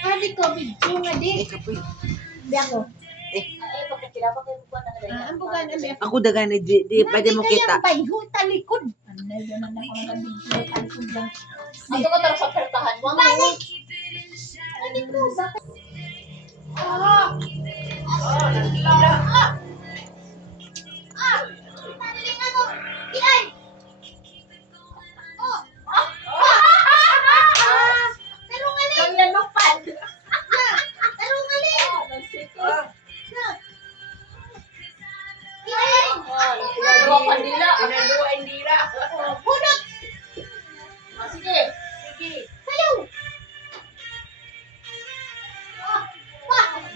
Hindi ko, video nga di. Hindi ako. Ay, pagkakilala ko kayo buwan na Ang bukan, Ako dagan di pwede mo kita. Kaya bayho talikod. Ano yun ang ako nag-video talikod lang. Ang ko tarong sa pertahan mo. Hindi ko, bakit? Tanilingan mo! Iay! Tarungalin! Ang lanupan. Tarungalin! Dalawa pandila. Pinadua indira. Bunot! Sige. Sayaw!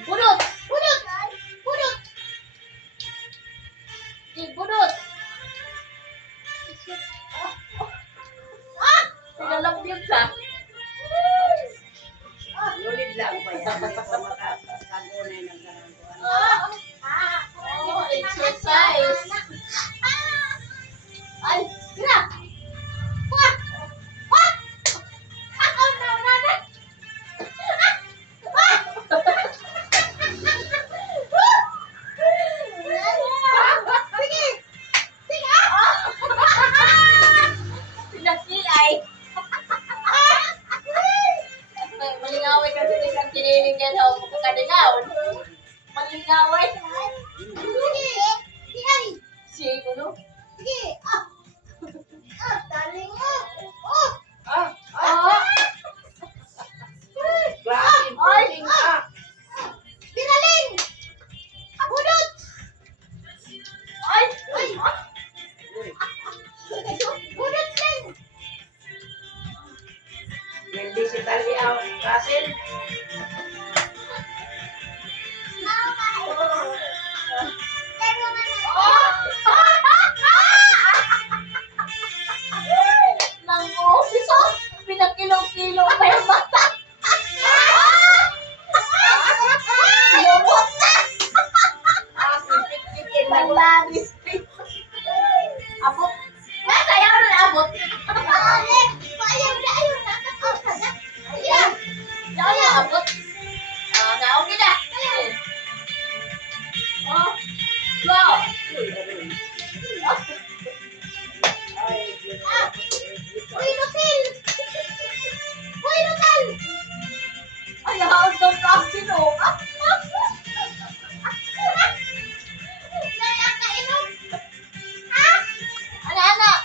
Bunot. Bunot! Bunot! Bunot. Pinalapyag sa. Lulid lang pa yan. Makakanunay ng karantuan. Oh, exercise. Ay, tira! Wah! Wah! Oh, no, no, no! Sige! Sige! Pinakilay. Malingaway kasi tingnan kinilig niya sa upo kadingaon. Malingaway. Sige! Sige! Si Kuno. Sige! Daling mo! Oh! Grabe, puting ka. Pinaling! Bunot! Ay! Ay! Bunot lang! Hindi si Taliaw. Russell. Nang opiso, pinakilong-kilong pa yung mata. Lumot na! Pipit-pitin lang. Naglaris. Abot. Sayaw na abot. Ayaw na! Nakataw ka na! Ayaw! Sayaw na abot. Naong kita. Oh. Go. Uy, Lucil! Uy, Lucil! Ay, haon kang sino? Nakakainom! Ha? Anak-anak.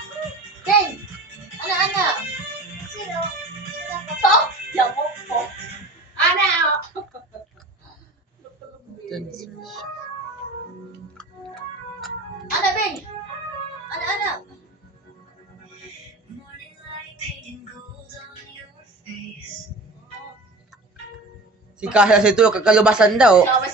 Jane. Anak-anak. Sino? So, yawo ko. Anak! Anak, Bing. Anak-anak. Si Kasha si Tuyo kakalubasan daw. Sabi